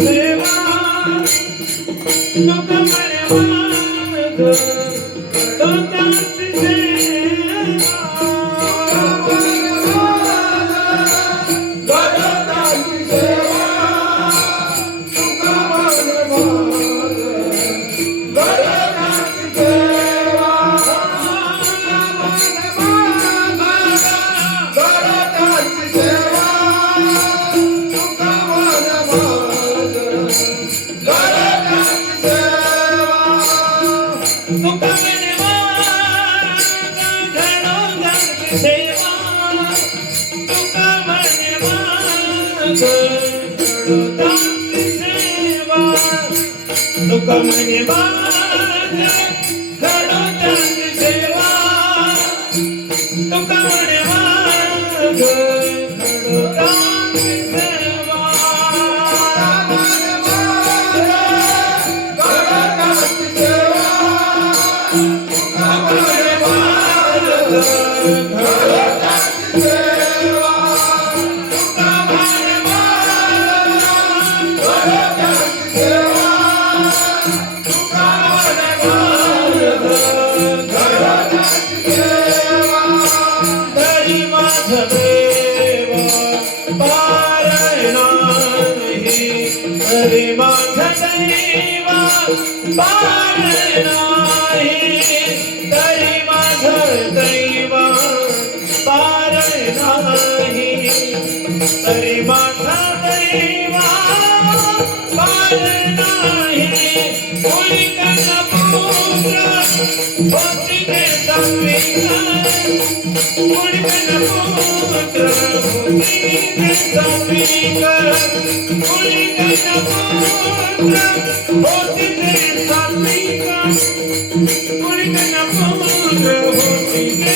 सेवा तुक म्हणे माग डोक्याची तुक म्हणे माग घडोत्याची सेवा तुक म्हणे माग घडोत्याची सेवा हरी माझा दैवा पार नाही तरी माझा दैवा पार नाही तरी माझा दैवा पार नाही कोणी कना पुत्र होती ते संविधान कोणी कना पुत्र होती ते संविधान कोणी कना पुत्र होती ते संविधान कोणी कना पुत्र होती